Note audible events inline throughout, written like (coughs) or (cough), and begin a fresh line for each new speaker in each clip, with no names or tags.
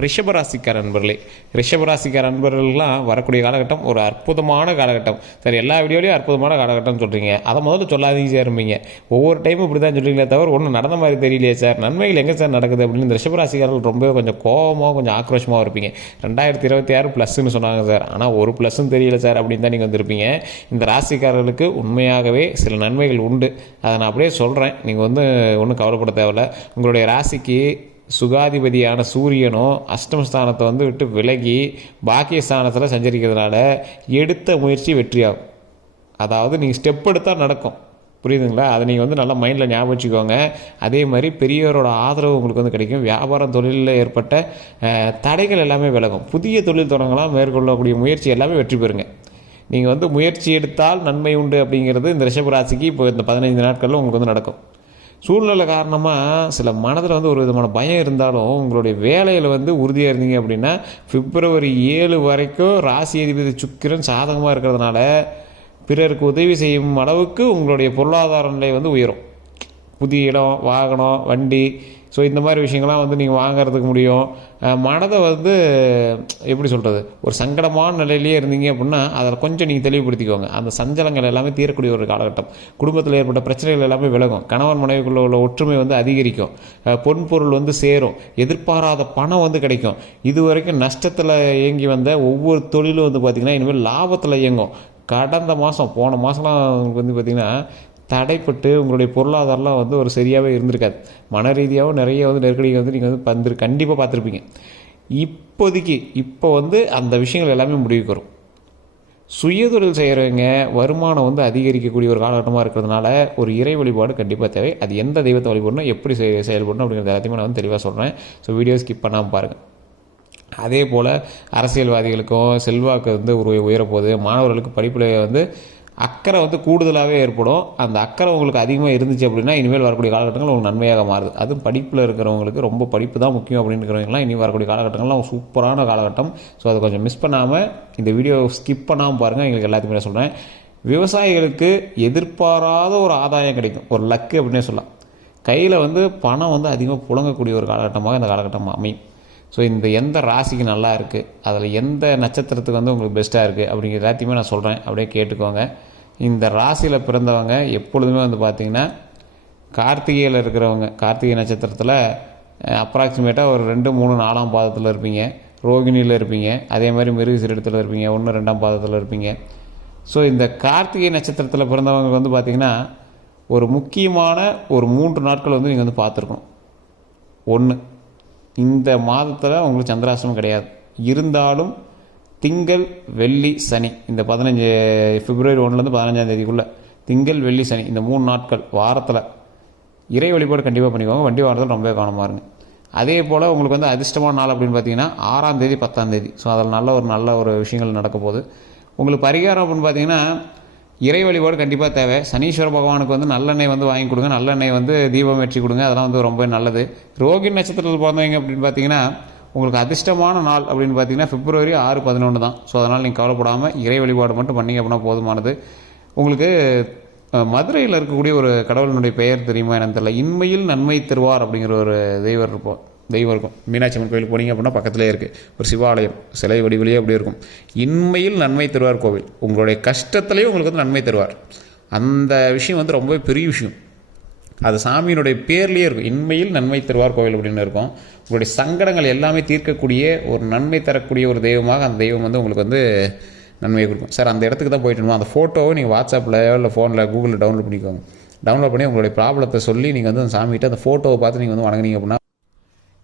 ரிஷபராசிக்கார நண்பர்களே ரிஷபராசிக்கார நண்பர்கள்லாம் வரக்கூடிய காலகட்டம் ஒரு அற்புதமான காலகட்டம். சரி எல்லா வீடியோலையும் அற்புதமான காலகட்டம்னு சொல்கிறீங்க அதை முதல்ல சொல்லாதீங்க சார் இருப்பீங்க. ஒவ்வொரு டைமும் இப்படி தான் சொல்கிறீங்களே தவிர ஒன்றும் நடந்த மாதிரி தெரியலையே சார். நன்மைகள் எங்கே சார் நடக்குது அப்படின்னு இந்த ரிஷபராசிக்காரர்கள் ரொம்பவே கொஞ்சம் கோபமாக கொஞ்சம் ஆக்ரோஷமாக இருப்பீங்க. ரெண்டாயிரத்தி இருபத்தி ஆறு ப்ளஸ்ன்னு சொன்னாங்க சார். ஆனால் ஒரு ப்ளஸ்ஸும் தெரியல சார் அப்படின்னு தான் நீங்கள் வந்திருப்பீங்க. இந்த ராசிக்காரர்களுக்கு உண்மையாகவே சில நன்மைகள் உண்டு. அதை நான் அப்படியே சொல்கிறேன் நீங்கள் வந்து ஒன்றும் கவலைப்பட தேவையில்ல. உங்களுடைய ராசிக்கு சுகாதிபதியான சூரியனும் அஷ்டமஸ்தானத்தை வந்து விட்டு விலகி பாக்கியஸ்தானத்தில் சஞ்சரிக்கிறதுனால எடுத்த முயற்சி வெற்றியாகும். அதாவது நீங்கள் ஸ்டெப் எடுத்தால் நடக்கும். புரியுதுங்களா? அதை நீங்கள் வந்து நல்லா மைண்டில் ஞாபகம் வச்சுக்கோங்க. அதே மாதிரி பெரியவரோட ஆதரவு உங்களுக்கு வந்து கிடைக்கும். வியாபாரம் தொழிலில் ஏற்பட்ட தடைகள் எல்லாமே விலகும். புதிய தொழில் தொடங்கலாம் மேற்கொள்ளக்கூடிய முயற்சி எல்லாமே வெற்றி பெறுங்க. நீங்கள் வந்து முயற்சி எடுத்தால் நன்மை உண்டு அப்படிங்கிறது இந்த ரிஷபராசிக்கு இப்போ இந்த பதினைந்து நாட்களில் உங்களுக்கு வந்து நடக்கும். சூழ்நிலை காரணமாக சில மனதில் வந்து ஒரு விதமான பயம் இருந்தாலும் உங்களுடைய வேலையில் வந்து உறுதியாக இருந்தீங்க அப்படின்னா பிப்ரவரி ஏழு வரைக்கும் ராசி அதிபதி சுக்கிரன் சாதகமாக இருக்கிறதுனால பிறருக்கு உதவி செய்யும் அளவுக்கு உங்களுடைய பொருளாதார நிலை வந்து உயரும். புதிய இடம் வாகனம் வண்டி ஸோ இந்த மாதிரி விஷயங்கள்லாம் வந்து நீங்கள் வாங்குறதுக்கு முடியும். மனதை வந்து எப்படி சொல்கிறது ஒரு சங்கடமான நிலையிலேயே இருந்தீங்க அப்படின்னா அதில் கொஞ்சம் நீங்கள் தெளிவுபடுத்திக்கோங்க. அந்த சஞ்சலங்கள் எல்லாமே தீரக்கூடிய ஒரு காலகட்டம். குடும்பத்தில் ஏற்பட்ட பிரச்சனைகள் எல்லாமே விலகும். கணவன் மனைவிக்குள்ள உள்ள ஒற்றுமை வந்து அதிகரிக்கும். பொன் பொருள் வந்து சேரும். எதிர்பாராத பணம் வந்து கிடைக்கும். இது வரைக்கும் நஷ்டத்தில் இயங்கி வந்த ஒவ்வொரு தொழிலும் வந்து பார்த்திங்கன்னா இனிமேல் லாபத்தில் இயங்கும். கடந்த மாதம் போன மாதம்லாம் வந்து பார்த்திங்கன்னா தடைப்பட்டு உங்களுடைய பொருளாதாரம்லாம் வந்து ஒரு சரியாகவே இருந்திருக்காது. மன ரீதியாகவும் நிறைய வந்து நெருக்கடியை வந்து நீங்கள் வந்து பந்து கண்டிப்பாக பார்த்துருப்பீங்க. இப்போதைக்கு இப்போ வந்து அந்த விஷயங்கள் எல்லாமே முடிவுக்கு வரும். சுயதொழில் செய்கிறவங்க வருமானம் வந்து அதிகரிக்கக்கூடிய ஒரு காலகட்டமாக இருக்கிறதுனால ஒரு இறை வழிபாடு கண்டிப்பாக தேவை. அது எந்த தெய்வத்தை வழிபடணும் எப்படி செய- செயல்படணும் அப்படிங்கிறது எல்லாத்தையுமே நான் வந்து தெளிவாக சொல்கிறேன் ஸோ வீடியோ ஸ்கிப் பண்ணாமல் பாருங்கள் அதே போல் அரசியல்வாதிகளுக்கும் செல்வாக்கு வந்து உயரப்போகுது. மாணவர்களுக்கு படிப்பில் வந்து அக்கறை வந்து கூடுதலாகவே ஏற்படும். அந்த அக்கறை உங்களுக்கு அதிகமாக இருந்துச்சு அப்படின்னா இனிமேல் வரக்கூடிய காலகட்டங்கள் உங்களுக்கு நன்மையாக மாறுது. அதுவும் படிப்பில் இருக்கிறவங்களுக்கு ரொம்ப படிப்பு தான் முக்கியம் அப்படின்னு இருக்கிறவங்கலாம் இனி வரக்கூடிய காலகட்டங்கள்லாம் சூப்பரான காலகட்டம். ஸோ அதை கொஞ்சம் மிஸ் பண்ணாமல் இந்த வீடியோ ஸ்கிப் பண்ணாமல் பாருங்கள் எங்களுக்கு எல்லாத்துக்குமே நான் சொல்கிறேன் விவசாயிகளுக்கு எதிர்பாராத ஒரு ஆதாயம் கிடைக்கும். ஒரு லக்கு அப்படின்னே சொல்லலாம். கையில் வந்து பணம் வந்து அதிகமாக புழங்கக்கூடிய ஒரு காலகட்டமாக இந்த காலகட்டம் அமையும். ஸோ இந்த எந்த ராசிக்கு நல்லா இருக்குது அதில் எந்த நட்சத்திரத்துக்கு வந்து உங்களுக்கு பெஸ்ட்டாக இருக்குது அப்படிங்கிற எல்லாத்தையுமே நான் சொல்கிறேன் அப்படியே கேட்டுக்கோங்க. இந்த ராசியில் பிறந்தவங்க எப்பொழுதுமே வந்து பார்த்திங்கன்னா கார்த்திகையில் இருக்கிறவங்க கார்த்திகை நட்சத்திரத்தில் அப்ராக்சிமேட்டாக ஒரு ரெண்டு மூணு நாலாம் பாதத்தில் இருப்பீங்க. ரோகிணியில் இருப்பீங்க. அதே மாதிரி மிருகசீரிடத்தில் இருப்பீங்க. ஒன்று ரெண்டாம் பாதத்தில் இருப்பீங்க. ஸோ இந்த கார்த்திகை நட்சத்திரத்தில் பிறந்தவங்க வந்து பார்த்திங்கன்னா ஒரு முக்கியமான ஒரு மூன்று நாட்கள் வந்து நீங்கள் வந்து பார்த்துருக்கணும். ஒன்று இந்த மாதத்தில் உங்களுக்கு சந்திராசிரமம் கிடையாது. இருந்தாலும் திங்கள் வெள்ளி சனி. இந்த பதினஞ்சு பிப்ரவரி ஒன்றுலேருந்து பதினஞ்சாம் தேதிக்குள்ளே திங்கள் வெள்ளி சனி. இந்த மூணு நாட்கள் வாரத்தில் இறை வழிபாடு கண்டிப்பாக பண்ணிக்கோங்க. வண்டி வாரத்தில் ரொம்பவே கவனமாக இருங்க. அதே போல் உங்களுக்கு வந்து அதிர்ஷ்டமான நாள் அப்படின்னு பார்த்தீங்கன்னா ஆறாம் தேதி பத்தாம் தேதி. ஸோ அதில் நல்ல ஒரு நல்ல ஒரு விஷயங்கள் நடக்க போகுது. உங்களுக்கு பரிகாரம் அப்படின்னு பார்த்தீங்கன்னா இறை வழிபாடு கண்டிப்பாக தேவை. சனீஸ்வர பகவானுக்கு வந்து நல்லெண்ணெய் வந்து வாங்கி கொடுங்க. நல்லெண்ணெய் வந்து தீபம் ஏற்றி கொடுங்க. அதெல்லாம் வந்து ரொம்ப நல்லது. ரோகிணி நட்சத்திரத்தில் பிறந்தவங்க அப்படின்னு பார்த்தீங்கன்னா உங்களுக்கு அதிர்ஷ்டமான நாள் அப்படின்னு பார்த்தீங்கன்னா பிப்ரவரி ஆறு பதினொன்று தான். ஸோ அதனால் நீங்கள் கவலைப்படாமல் இறை வழிபாடு மட்டும் பண்ணி அப்படின்னா போதுமானது. உங்களுக்கு மதுரையில் இருக்கக்கூடிய ஒரு கடவுளினுடைய பெயர் தெரியுமா? என்னன்னு தெரியல. இன்மையில் நன்மை தருவார் அப்படிங்கிற ஒரு தெய்வர் இருப்போம் தெய்வம் இருக்கும். மீனாட்சி அம்மன் கோயில் போனீங்க அப்படின்னா பக்கத்துலேயே இருக்குது ஒரு சிவாலயம் சிலை வடிவிலேயே அப்படி இருக்கும். இன்மையில் நன்மை தருவார் கோவில். உங்களுடைய கஷ்டத்துலேயும் உங்களுக்கு வந்து நன்மை தருவார். அந்த விஷயம் வந்து ரொம்பவே பெரிய விஷயம். அது சாமியினுடைய பேர்லேயே இருக்கும். இன்மையில் நன்மை தருவார் கோவில் அப்படின்னு இருக்கும். உங்களுடைய சங்கடங்கள் எல்லாமே தீர்க்கக்கூடிய ஒரு நன்மை தரக்கூடிய ஒரு தெய்வமாக அந்த தெய்வம் வந்து உங்களுக்கு வந்து நன்மையை கொடுக்கும். சார் அந்த இடத்துக்கு தான் போயிட்டு அந்த ஃபோட்டோவை நீங்கள் வாட்ஸ்அப்பில் இல்லை ஃபோனில் கூகுளில் டவுன்லோட் பண்ணிக்கோங்க. டவுன்லோட் பண்ணி உங்களுடைய ப்ராப்ளத்தை சொல்லி நீங்கள் வந்து அந்த சாமிகிட்ட அந்த ஃபோட்டோவை பார்த்து நீங்கள் வந்து வணங்குனீங்க அப்படின்னா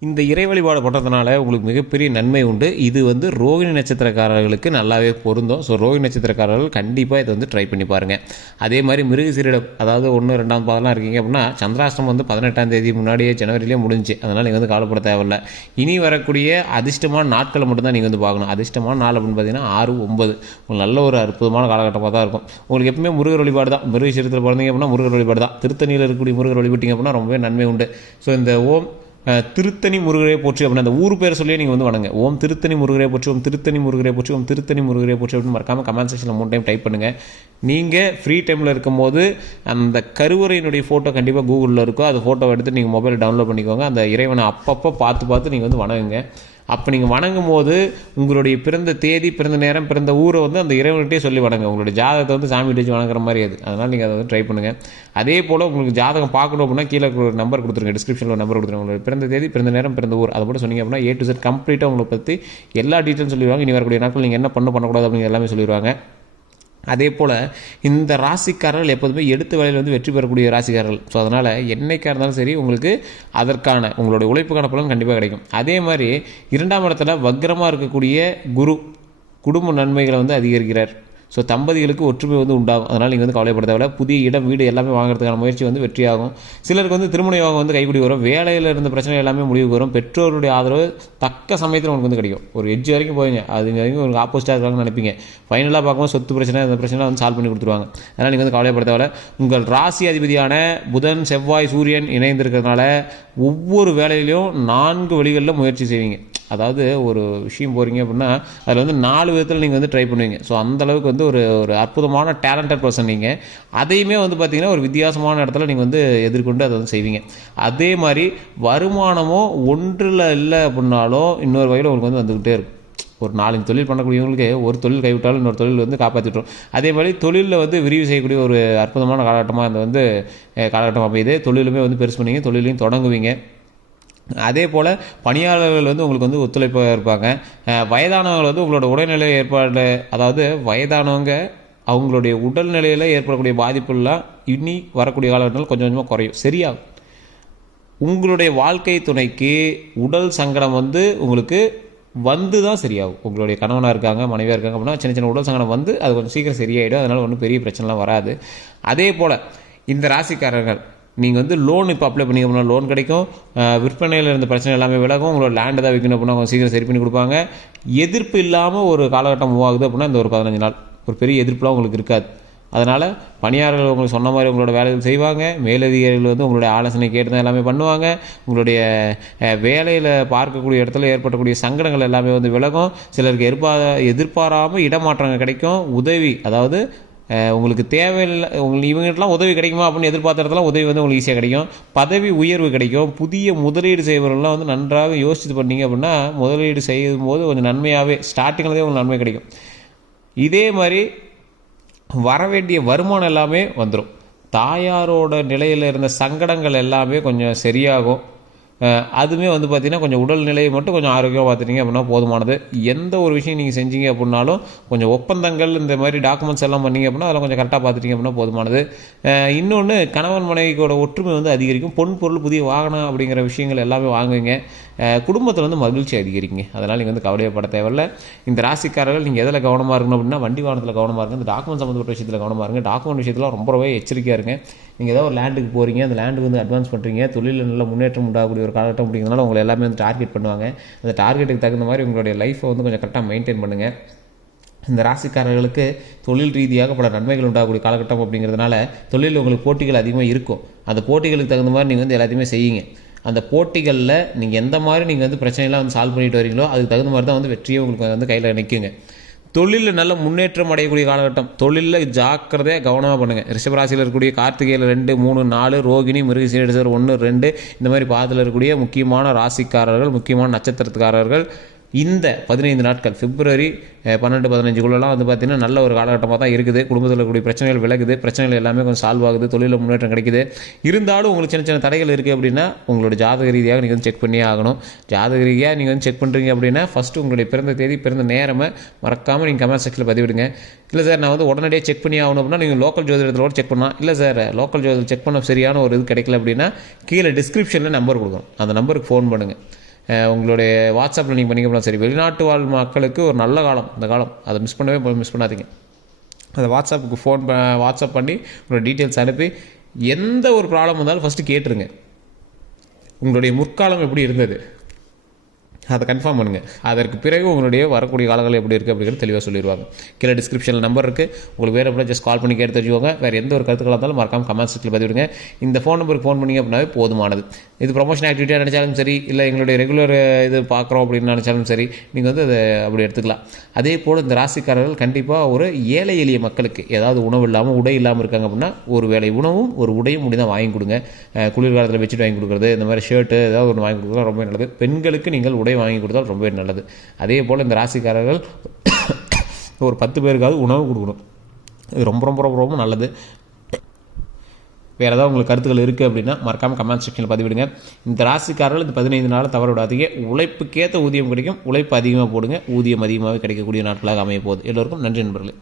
இந்த இறை வழிபாடு பண்ணுறதுனால உங்களுக்கு மிகப்பெரிய நன்மை உண்டு. இது வந்து ரோகிணி நட்சத்திரக்காரர்களுக்கு நல்லாவே பொருந்தும். ஸோ ரோகிணி நட்சத்திரக்காரர்கள் கண்டிப்பாக இதை வந்து ட்ரை பண்ணி பாருங்கள் அதே மாதிரி மிருகசீரிடம் அதாவது ஒன்று ரெண்டாம் பாதெல்லாம் இருக்கீங்க அப்படின்னா சந்திராஷ்டிரம் வந்து பதினெட்டாம் தேதி முன்னாடியே ஜனவரிலேயே முடிஞ்சு. அதனால் நீங்கள் வந்து காலப்பட தேவையில்ல. இனி வரக்கூடிய அதிர்ஷ்டமான நாட்களை மட்டும்தான் நீங்கள் வந்து பார்க்கணும். அதிர்ஷ்டமான நாள் அப்படின்னு பார்த்தீங்கன்னா ஆறு ஒன்பது. உங்களுக்கு நல்ல ஒரு அற்புதமான காலகட்டமாக தான் இருக்கும். உங்களுக்கு எப்பவுமே முருகர் வழிபாடு தான். மிருகசீரத்தில் பிறந்தீங்க அப்படின்னா முருகர் வழிபாடு தான். திருத்தணியில் இருக்கக்கூடிய முருகர் வழிபட்டிங்க அப்படின்னா ரொம்பவே நன்மை உண்டு. ஸோ இந்த ஓம் திருத்தணி முருகரே போற்றி அப்படின்னு அந்த ஊர் பேர் சொல்லியே நீங்கள் வந்து வணங்க. ஓம் திருத்தணி முருகரே போற்றி ஓம் திருத்தணி முருகரே போற்றி ஓம் திருத்தணி முருகரே போற்றி அப்படின்னு மறக்காமல் கமெண்ட் செக்ஷனில் மூணு டைம் டைப் பண்ணுங்கள் நீங்கள் ஃப்ரீ டைமில் இருக்கும்போது அந்த கருவறையினுடைய ஃபோட்டோ கண்டிப்பாக கூகுளில் இருக்கும். அது ஃபோட்டோ எடுத்து நீங்கள் மொபைல் டவுன்லோட் பண்ணிக்கோங்க. அந்த இறைவனை அப்பப்போ பார்த்து பார்த்து நீங்கள் வந்து வணங்குங்க. அப்போ நீங்கள் வணங்கும் போது உங்களுடைய பிறந்த தேதி பிறந்த நேரம் பிறந்த ஊரை வந்து அந்த இறைவன்கிட்டே சொல்லி வணங்க. உங்களுடைய ஜாதகத்தை வந்து சாமி வச்சு வணங்குற மாதிரி அது. அதனால் நீங்கள் அதை வந்து ட்ரை பண்ணுங்கள் அதே போல் உங்களுக்கு ஜாதகம் பார்க்கணும் அப்படின்னா கீழே ஒரு நம்பர் கொடுத்துருங்க. டிஸ்கிரிப்ஷனில் ஒரு நம்பர் கொடுத்துருங்க. உங்களுடைய பிறந்த தேதி பிறந்த நேரம் பிறந்த ஊர். அதை போட்டு சொன்னீங்க அப்படின்னா ஏ டு செட் கம்ப்ளீட்டாக உங்களை பற்றி எல்லா டீட்டெயிலும் சொல்லிடுவாங்க. இனி வரக்கூடிய நாட்கள் நீங்கள் என்ன பண்ண பண்ணக்கூடாது அப்படிங்கிற எல்லாமே சொல்லிடுவாங்க. அதே போல் இந்த ராசிக்காரர்கள் எப்போதுமே எடுத்த வேலையில் வந்து வெற்றி பெறக்கூடிய ராசிக்காரர்கள். ஸோ அதனால் என்னைக்காக இருந்தாலும் சரி உங்களுக்கு அதற்கான உங்களுடைய உழைப்புக்கான பலன் கண்டிப்பாக கிடைக்கும். அதே மாதிரி இரண்டாம் இடத்துல வக்ரமாக இருக்கக்கூடிய குரு குடும்ப நன்மைகளை வந்து அதிகரிக்கிறார். ஸோ தம்பதிகளுக்கு ஒற்றுமை வந்து உண்டாகும். அதனால் நீங்கள் வந்து கவலைப்பட தேவையில்ல. புதிய இடம் வீடு எல்லாமே வாங்குறதுக்கான முயற்சி வந்து வெற்றியாகும். சிலருக்கு வந்து திருமண யோகம் வந்து கைப்பிடி வரும். வேலையில் இருந்த பிரச்சனை எல்லாமே முடிவுக்கு வரும். பெற்றோருடைய ஆதரவு தக்க சமயத்தில் உங்களுக்கு வந்து கிடைக்கும். ஒரு எட்ஜ் வரைக்கும் போவீங்க. அது வரைக்கும் உங்களுக்கு ஆப்போசிட்டாக இருக்காங்கன்னு நினைப்பீங்க. ஃபைனலாக பார்க்கும்போது சொத்து பிரச்சனை அந்த பிரச்சனை வந்து சால்வ் பண்ணி கொடுத்துருவாங்க. அதனால் நீங்கள் வந்து கவலைப்பட தேவையில்ல. உங்கள் ராசி அதிபதியான புதன் செவ்வாய் சூரியன் இணைந்திருக்கிறதுனால ஒவ்வொரு வேலையிலையும் நான்கு வழிகளில் முயற்சி செய்வீங்க. அதாவது ஒரு விஷயம் போகிறீங்க அப்படின்னா அதில் வந்து நாலு விதத்தில் நீங்கள் வந்து ட்ரை பண்ணுவீங்க. ஸோ அந்த அளவுக்கு வந்து ஒரு ஒரு அற்புதமான டேலண்டட் பர்சன் நீங்கள் அதையுமே வந்து பார்த்தீங்கன்னா ஒரு வித்தியாசமான இடத்துல நீங்கள் வந்து எதிர்கொண்டு அதை வந்து செய்வீங்க. அதே மாதிரி வருமானமோ ஒன்றில் இல்லை அப்படின்னாலும் இன்னொரு வகையில் உங்களுக்கு வந்து வந்துக்கிட்டே இருக்கும். ஒரு நாலஞ்சு தொழில் பண்ணக்கூடியவங்களுக்கு ஒரு தொழில் கைவிட்டாலும் இன்னொரு தொழில் வந்து காப்பாற்றிட்டுரும் அதே மாதிரி தொழிலில் வந்து விரிவு செய்யக்கூடிய ஒரு அற்புதமான காலகட்டமாக அந்த வந்து காலகட்டமாக காலகட்டம் அமையுது தொழிலுமே வந்து பெருசு பண்ணிங்க தொழிலையும் தொடங்குவீங்க. அதே போல் பணியாளர்கள் வந்து உங்களுக்கு வந்து ஒத்துழைப்பாக இருப்பாங்க. அஹ் வயதானவங்க வந்து உங்களோட உடல்நிலை ஏற்பாடு அதாவது வயதானவங்க அவங்களுடைய உடல்நிலையில் ஏற்படக்கூடிய பாதிப்புலாம் இனி வரக்கூடிய காலகட்டத்தில் கொஞ்சம் கொஞ்சமாக குறையும். சரியாகும். உங்களுடைய வாழ்க்கை துணைக்கு உடல் சங்கடம் வந்து உங்களுக்கு வந்து தான் சரியாகும். உங்களுடைய கணவனாக இருக்காங்க மனைவியாக இருக்காங்க அப்படின்னா சின்ன சின்ன உடல் சங்கடம் வந்து அது கொஞ்சம் சீக்கிரம் சரியாயிடும். அதனால் ஒன்றும் பெரிய பிரச்சனைலாம் வராது. அதே போல் இந்த ராசிக்காரர்கள் நீங்கள் வந்து லோன் இப்போ அப்ளை பண்ணி அப்படின்னா லோன் கிடைக்கும். விற்பனையில் இருந்த பிரச்சனை எல்லாமே விலகும். உங்களோட லேண்ட் ஏதாவது விற்கணும் அப்படின்னா அவங்க சீக்கிரம் சரி பண்ணி கொடுப்பாங்க. எதிர்ப்பு இல்லாமல் ஒரு காலகட்டம் மூவ் ஆகுது அப்படின்னா இந்த ஒரு பதினஞ்சு நாள். ஒரு பெரிய எதிர்ப்புலாம் உங்களுக்கு இருக்காது. அதனால் பணியாளர்கள் உங்களுக்கு சொன்ன மாதிரி உங்களோட வேலைகள் செய்வாங்க. மேலதிகாரிகள் வந்து உங்களுடைய ஆலோசனை கேட்டு தான் எல்லாமே பண்ணுவாங்க. உங்களுடைய வேலையில் பார்க்கக்கூடிய இடத்துல ஏற்படக்கூடிய சங்கடங்கள் எல்லாமே வந்து விலகும். சிலருக்கு எதிர்பார எதிர்பாராமல் இடமாற்றங்கள் கிடைக்கும். உதவி அதாவது உங்களுக்கு தேவையில்லை உங்களுக்கு இவங்ககிட்டலாம் உதவி கிடைக்குமா அப்படின்னு எதிர்பார்த்த உதவி வந்து உங்களுக்கு ஈஸியாக கிடைக்கும். பதவி உயர்வு கிடைக்கும். புதிய முதலீடு செய்பவர்கள்லாம் வந்து நன்றாக யோசித்து பண்ணீங்க அப்படின்னா முதலீடு செய்யும் போது கொஞ்சம் நன்மையாகவே ஸ்டார்டிங்லேயே உங்களுக்கு நன்மை கிடைக்கும். இதே மாதிரி வர வேண்டிய வருமானம் எல்லாமே வந்துடும் தாயாரோட நிலையில் இருந்த சங்கடங்கள் எல்லாமே கொஞ்சம் சரியாகும். அதுவுமே வந்து பார்த்திங்கன்னா கொஞ்சம் உடல்நிலையை மட்டும் கொஞ்சம் ஆரோக்கியமாக பார்த்துட்டீங்க அப்படின்னா போதுமானது. எந்த ஒரு விஷயம் நீங்கள் செஞ்சீங்க அப்படின்னாலும் கொஞ்சம் ஒப்பந்தங்கள் இந்த மாதிரி டாக்குமெண்ட்ஸ் எல்லாம் பண்ணீங்க அப்படின்னா அதெல்லாம் கொஞ்சம் கரெக்டாக பார்த்துட்டீங்க அப்படின்னா போதுமானது. இன்னொன்று கணவன் மனைவிக்கோட ஒற்றுமை வந்து அதிகரிக்கும். பொன் பொருள் புதிய வாகனம் அப்படிங்கிற விஷயங்கள் எல்லாமே வாங்குங்க குடும்பத்தில் வந்து மகிழ்ச்சி அதிகரிக்குங்க. அதனால் நீங்கள் வந்து கவலையப்பட தேவையில்ல. இந்த ராசிக்காரர்கள் நீங்கள் எதில் கவனமாக இருக்கணும் அப்படின்னா வண்டி வாகனத்தில் கவனமாக இருங்க. இந்த டாக்குமெண்ட் சம்மந்தப்பட்ட விஷயத்தில் கவனமாக இருங்க. டாக்குமெண்ட் விஷயத்தில் ரொம்பவே எச்சரிக்கையாக இருங்க. நீங்கள் ஏதோ ஒரு லேண்டுக்கு போகிறீங்க அந்த லேண்டுக்கு வந்து அட்வான்ஸ் பண்ணுறீங்க தொழிலில் நல்ல முன்னேற்றம் உண்டாகக்கூடிய ஒரு காலகட்டம் அப்படிங்கிறதுனால உங்களை எல்லாமே வந்து டார்கெட் பண்ணுவாங்க. அந்த டார்கெட்டுக்கு தகுந்த மாதிரி உங்களுடைய லைஃப்பை வந்து கொஞ்சம் கரெக்டாக மெயின்டைன் பண்ணுங்கள் இந்த ராசிக்காரர்களுக்கு தொழில் ரீதியாக பல நன்மைகள் உண்டாகக்கூடிய காலகட்டம் அப்படிங்கிறதுனால தொழிலில் உங்களுக்கு போட்டிகள் அதிகமாக இருக்கும். அந்த போட்டிகளுக்கு தகுந்த மாதிரி நீங்கள் வந்து எல்லாத்தையுமே செய்யுங்க. அந்த போட்டிகளில் நீங்கள் எந்த மாதிரி நீங்கள் வந்து பிரச்சனையெல்லாம் வந்து சால்வ் பண்ணிட்டு வரீங்களோ அதுக்கு தகுந்த மாதிரி தான் வந்து வெற்றியே உங்களுக்கு வந்து கையில் நிற்குங்க தொழிலில் நல்ல முன்னேற்றம் அடையக்கூடிய காலகட்டம். தொழிலில் ஜாக்கிரதையாக கவனமாக பண்ணுங்கள் ரிஷபராசியில் இருக்கக்கூடிய கார்த்திகையில் ரெண்டு மூணு நாலு ரோகிணி மிருகசீரசர் ஒன்று ரெண்டு இந்த மாதிரி பாதத்தில் இருக்கக்கூடிய முக்கியமான ராசிக்காரர்கள் முக்கியமான நட்சத்திரத்துக்காரர்கள் இந்த பதினைந்து நாட்கள் பிப்ரவரி பன்னெண்டு பதினஞ்சுக்குள்ளெல்லாம் வந்து பார்த்திங்கன்னா நல்ல ஒரு காலகட்டமாக தான் இருக்குது. குடும்பத்தில் இருக்கக்கூடிய பிரச்சனைகள் விலகுது. பிரச்சனைகள் எல்லாமே கொஞ்சம் சால்வ் ஆகுது. தொழிலில் முன்னேற்றம் கிடைக்குது. இருந்தாலும் உங்களுக்கு சின்ன சின்ன தடைகள் இருக்குது அப்படின்னா உங்களோட ஜாதக ரீதியாக நீங்கள் வந்து செக் பண்ணியே ஆகணும். ஜாதக ரீதியாக நீங்கள் வந்து செக் பண்ணுறீங்க அப்படின்னா ஃபஸ்ட்டு உங்களுடைய பிறந்த தேதி பிறந்த நேரமே மறக்காமல் நீங்கள் கமெண்ட் செக்ஷனில் பதிவிடுங்க. இல்லை சார் நான் வந்து உடனடியே செக் பண்ணி ஆகணும் அப்படின்னா நீங்கள் லோக்கல் ஜோதிடத்தில் செக் பண்ணலாம். இல்லை சார் லோக்கல் ஜோதிடத்தில் செக் பண்ண சரியான ஒரு இது கிடைக்கல அப்படின்னா கீழே டிஸ்கிரிப்ஷனில் நம்பர் கொடுக்கும் அந்த நம்பருக்கு ஃபோன் பண்ணுங்கள் உங்களுடைய வாட்ஸ்அப்பில் நீங்கள் பண்ணிக்கலாம் சரி. வெளிநாட்டு வாழ் மக்களுக்கு ஒரு நல்ல காலம். இந்த காலம். அதை மிஸ் பண்ணவே மிஸ் பண்ணாதீங்க. அதை வாட்ஸ்அப்புக்கு ஃபோன் ப வாட்ஸ்அப் பண்ணி உங்களோட டீட்டெயில்ஸ் அனுப்பி எந்த ஒரு ப்ராப்ளம் வந்தாலும் ஃபஸ்ட்டு கேட்டுருங்க. உங்களுடைய முற்காலம் எப்படி இருந்தது? அதை கன்ஃபார்ம் பண்ணுங்கள் அதற்கு பிறகு உங்களுடைய வரக்கூடிய காலங்கள் எப்படி இருக்குது அப்படிங்கிறது தெளிவாக சொல்லிடுவாங்க. கீழே டிஸ்கிரிப்ஷனில் நம்பர் இருக்குது உங்களுக்கு வேறு எப்படி ஜஸ்ட் கால் பண்ணி கேட்டு தெரிஞ்சுக்கோங்க. வேறு எந்த ஒரு கருத்துக்களாக இருந்தாலும் மறக்காம கமெண்ட் செக்ஷனில் பதிவிடுங்க. இந்த ஃபோன் நம்பருக்கு ஃபோன் பண்ணிங்க அப்படின்னாவே போதுமானது. இது ப்ரொமோஷன் ஆக்டிவிட்டியாக நினச்சாலும் சரி இல்லை எங்களுடைய ரெகுலர் இது பார்க்குறோம் அப்படின்னு நினச்சாலும் சரி நீங்கள் வந்து அதை அப்படி எடுத்துக்கலாம். அதே போல் இந்த ராசிக்காரர்கள் கண்டிப்பாக ஒரு ஏழை எளிய மக்களுக்கு ஏதாவது உணவு இல்லாமல் உடை இல்லாமல் இருக்காங்க அப்படின்னா ஒரு வேளை உணவும் ஒரு உடையும் முடிந்தால் வாங்கி கொடுங்க. குளிர்காலத்தில் வச்சுட்டு வாங்கி கொடுக்குறது இந்த மாதிரி ஷர்ட்டு ஏதாவது ஒன்று வாங்கி கொடுக்குறது ரொம்ப நல்லது. பெண்களுக்கு நீங்கள் உடை வாங்கி கொடுத்தால் ரொம்பவே நல்லது. அதே போல் இந்த ராசிக்காரர்கள் (coughs) ஒரு பத்து பேருக்காவது உணவு கொடுக்கணும். இது ரொம்ப ரொம்ப ரொம்ப ரொம்ப நல்லது. வேறு ஏதாவது உங்களுக்கு கருத்துக்கள் இருக்குது அப்படின்னா மறக்காமல் கமெண்ட் செக்ஷனில் பதிவிடுங்க. இந்த ராசிக்காரர்கள் இந்த பதினைந்து நாள் தவற விடாதீங்க. உழைப்புக்கேற்ற ஊதியம் கிடைக்கும். உழைப்பு அதிகமாக போடுங்க. ஊதியம் அதிகமாகவே கிடைக்கக்கூடிய நாட்களாக அமைய போகுது எல்லோருக்கும் நன்றி நண்பர்களே.